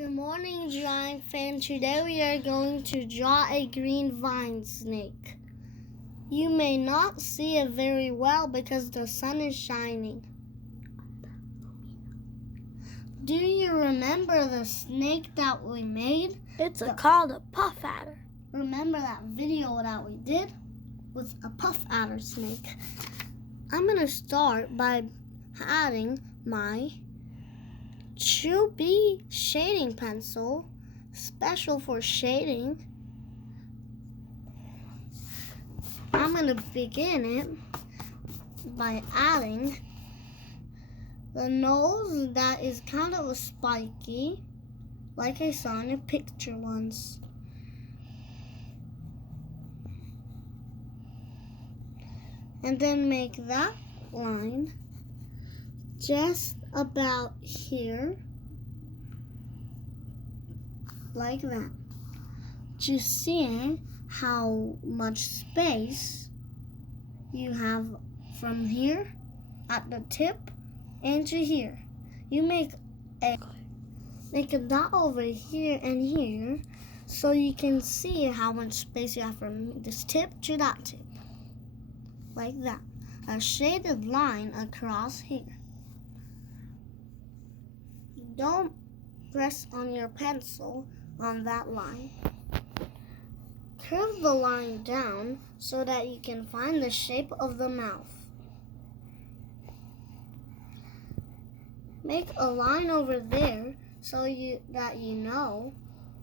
Good morning, drawing fan. Today we are going to draw a green vine snake. You may not see it very well because the sun is shining. Do you remember the snake that we made? It's called a puff adder. Remember that video that we did with a puff adder snake? I'm going to start by adding my 2B shading pencil, special for shading. I'm going to begin it by adding the nose that is kind of spiky, like I saw in a picture once. And then make that line just about here, like that. Just seeing how much space you have from here at the tip and to here. You make a dot over here and here so you can see how much space you have from this tip to that tip. Like that. A shaded line across here. Don't press on your pencil on that line. Curve the line down so that you can find the shape of the mouth. Make a line over there so that you know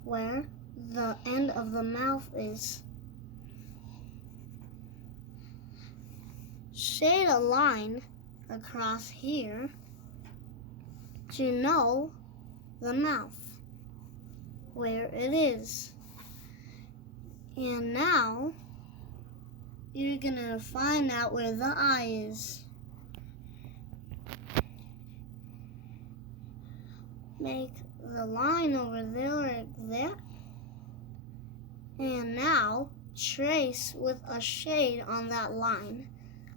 where the end of the mouth is. Shade a line across here to know the mouth, where it is. And now you're gonna find out where the eye is. Make the line over there like that. And now trace with a shade on that line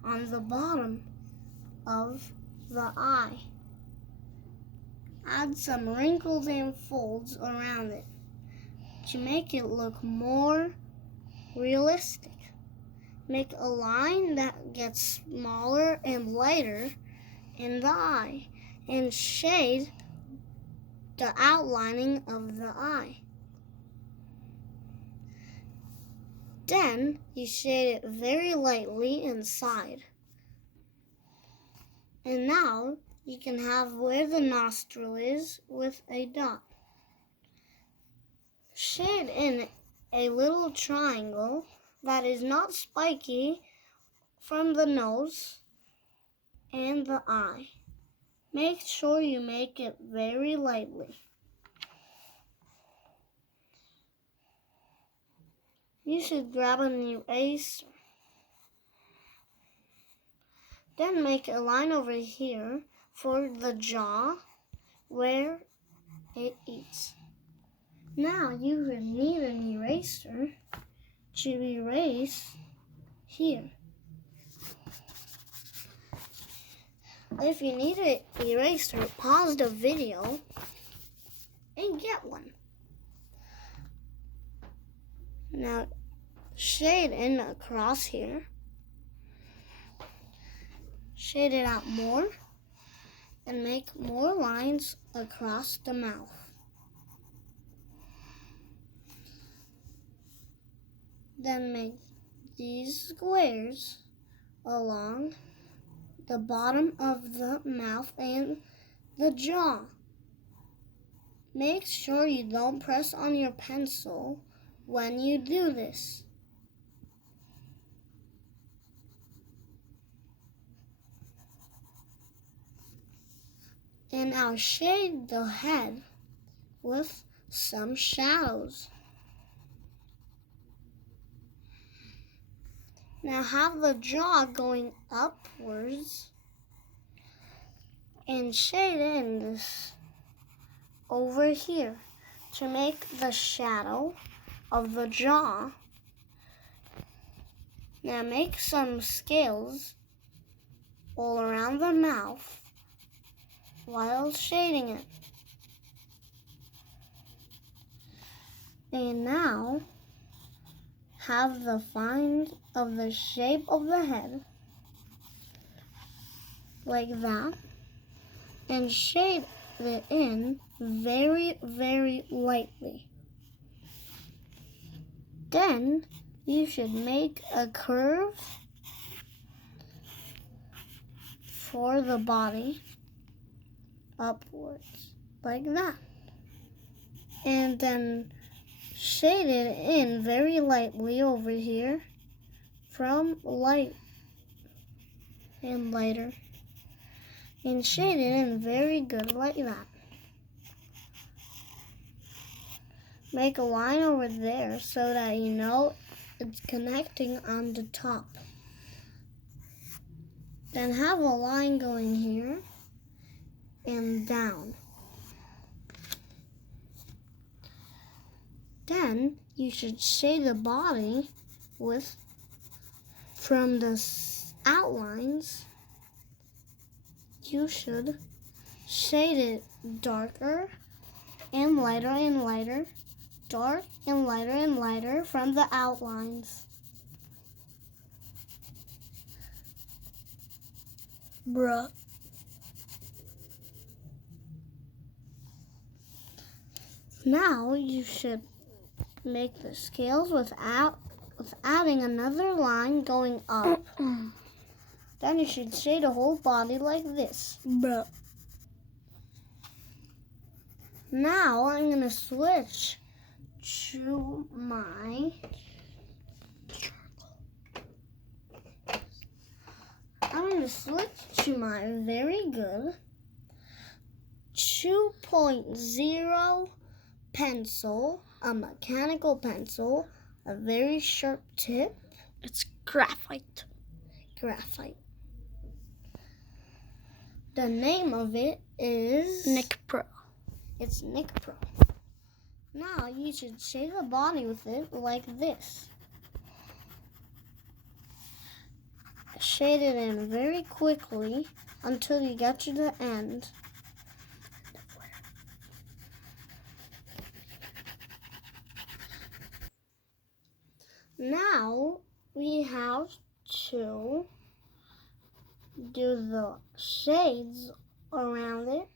on the bottom of the eye. Add some wrinkles and folds around it to make it look more realistic. Make a line that gets smaller and lighter in the eye and shade the outlining of the eye. Then you shade it very lightly inside. And now you can have where the nostril is with a dot. Shade in a little triangle that is not spiky from the nose and the eye. Make sure you make it very lightly. You should grab an eraser. Then make a line over here for the jaw where it eats. Now you will need an eraser to erase here. If you need an eraser, pause the video and get one. Now shade in across here. Shade it out more and make more lines across the mouth. Then make these squares along the bottom of the mouth and the jaw. Make sure you don't press on your pencil when you do this. And I'll shade the head with some shadows. Now have the jaw going upwards and shade in this over here to make the shadow of the jaw. Now make some scales all around the mouth while shading it. And now have the find of the shape of the head like that, and shade it in very, very lightly. Then you should make a curve for the body upwards like that, and then shade it in very lightly over here from light and lighter, and shade it in very good like that. Make a line over there so that you know it's connecting on the top. Then have a line going here and down. Then you should shade the body with, from the outlines, you should shade it darker and lighter, dark and lighter from the outlines. Bruh. Now you should make the scales with adding another line going up. Then you should shade the whole body like this. Bruh. Now I'm going to switch to my very good 2.0 pencil, a mechanical pencil, a very sharp tip. It's graphite. The name of it is Nick Pro. It's Nick Pro. Now you should shade the body with it like this. Shade it in very quickly until you get to the end. Now we have to do the shades around it.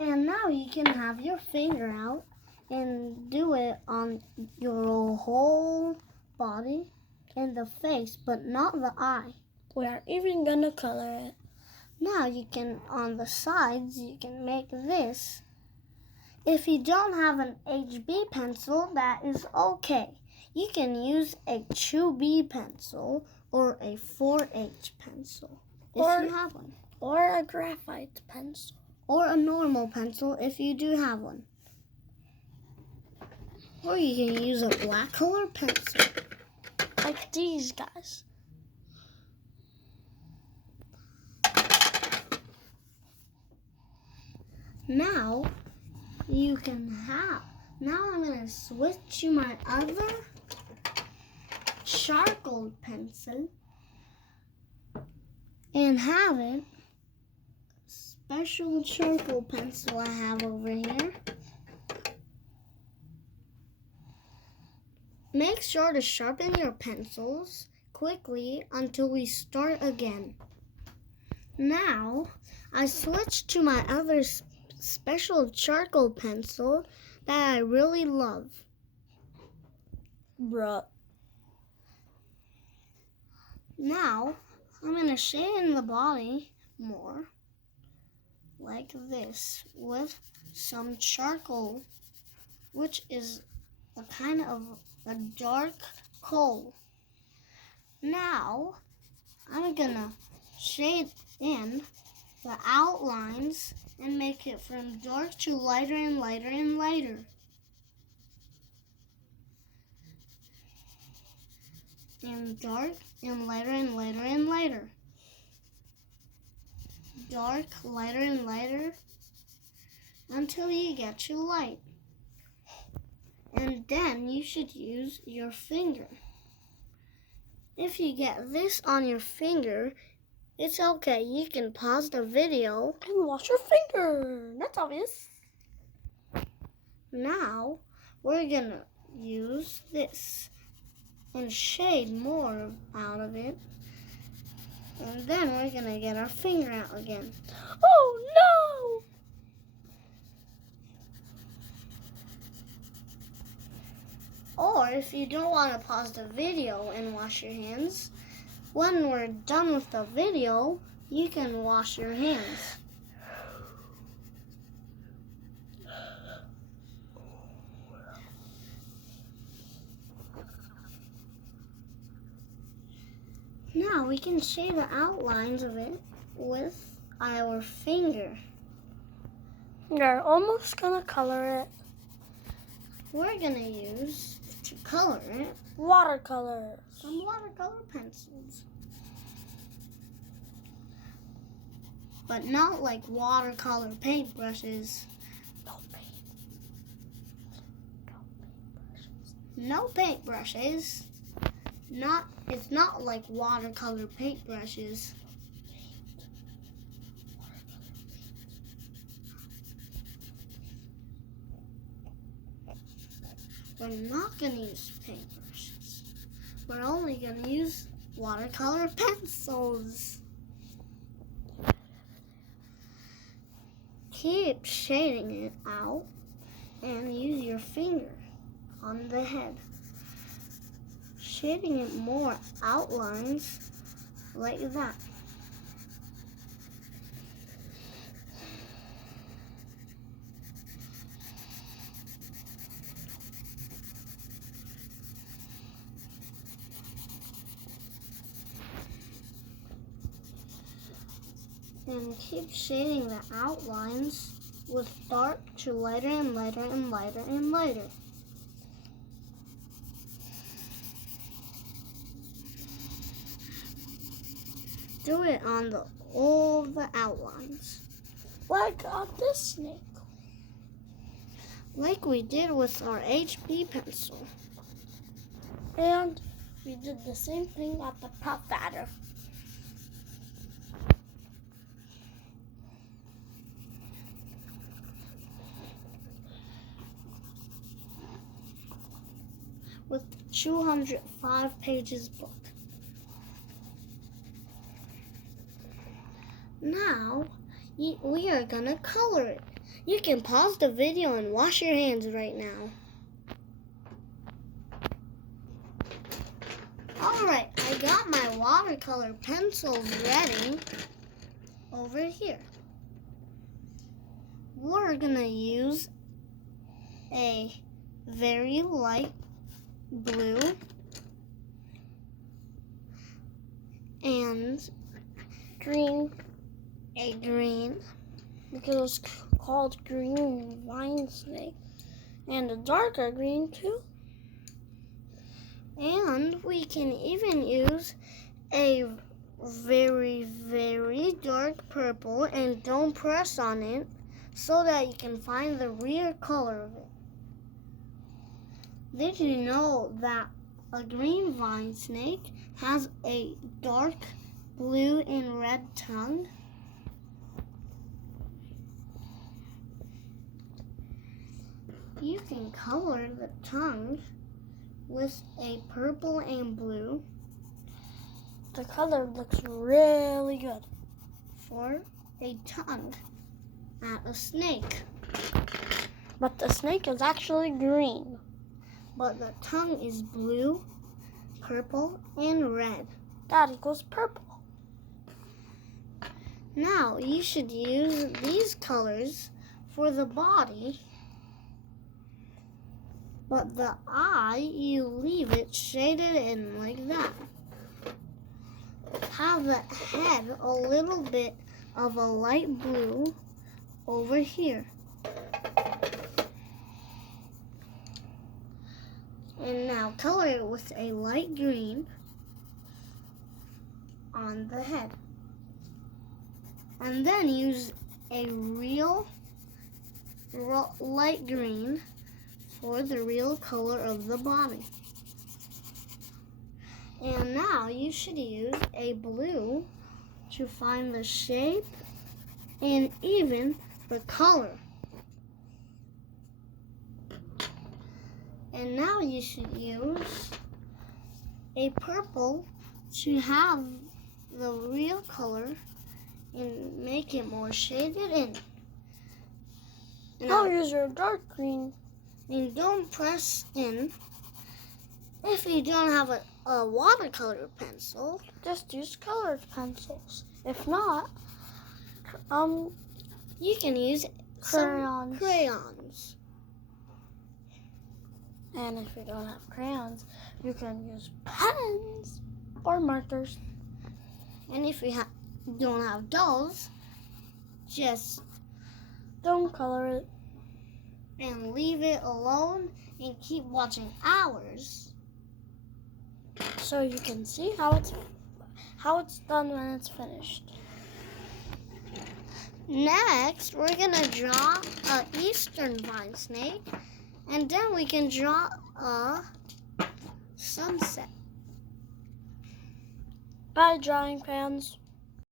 And now you can have your finger out and do it on your whole body and the face, but not the eye. We are even gonna color it. Now you can, on the sides, you can make this. If you don't have an HB pencil, that is okay. You can use a 2B pencil or a 4H pencil if you have one. Or a graphite pencil. Or a normal pencil if you do have one. Or you can use a black color pencil. Like these guys. Now I'm going to switch to my other charcoal pencil and have it, special charcoal pencil I have over here. Make sure to sharpen your pencils quickly until we start again. Now I switched to my other special charcoal pencil that I really love. Bruh. Now I'm going to shade in the body more like this with some charcoal, which is a kind of a dark coal. Now I'm going to shade in the outlines and make it from dark to lighter and lighter and lighter. And dark and lighter and lighter and lighter. Dark, lighter and lighter until you get to light. And then you should use your finger. If you get this on your finger, it's okay. You can pause the video And wash your finger. That's obvious. Now we're gonna use this and shade more out of it. And then we're gonna get our finger out again. Oh no! Or if you don't want to pause the video and wash your hands, when we're done with the video, you can wash your hands. Now we can shade the outlines of it with our finger. We're almost gonna color it. We're gonna use, to color it, Watercolors. some watercolor pencils. But not like watercolor paintbrushes. No paintbrushes. It's not like watercolor paintbrushes. We're not going to use paintbrushes. We're only going to use watercolor pencils. Keep shading it out and use your finger on the head. Shading it more outlines like that. And keep shading the outlines with dark to lighter and lighter and lighter and lighter. Do it on all the outlines. Like on this snake. Like we did with our HB pencil. And we did the same thing at the puff adder. With the 205 pages book. Now, we are gonna color it. You can pause the video and wash your hands right now. Alright, I got my watercolor pencils ready over here. We're gonna use a very light blue and a green, because it's called green vine snake, and a darker green too. And we can even use a very, very dark purple, and don't press on it so that you can find the real color of it. Did you know that a green vine snake has a dark blue and red tongue? You can color the tongue with a purple and blue The color looks really good. for a tongue at a snake. But the snake is actually green. But the tongue is blue, purple, and red. That equals purple. Now you should use these colors for the body, but the eye, you leave it shaded in like that. Have the head a little bit of a light blue over here. And now color it with a light green on the head. And then use a real light green for the real color of the body. And now you should use a blue to find the shape and even the color. And now you should use a purple to have the real color and make it more shaded in. I'll use your dark green. And don't press in. If you don't have a watercolor pencil, Just use colored pencils. If not, you can use some crayons. And if you don't have crayons, you can use pens or markers. And if you don't have those, just Don't color it. and leave it alone and keep watching hours. So you can see how it's done when it's finished. Next, we're gonna draw a eastern vine snake, and then we can draw a sunset. Bye, drawing pans.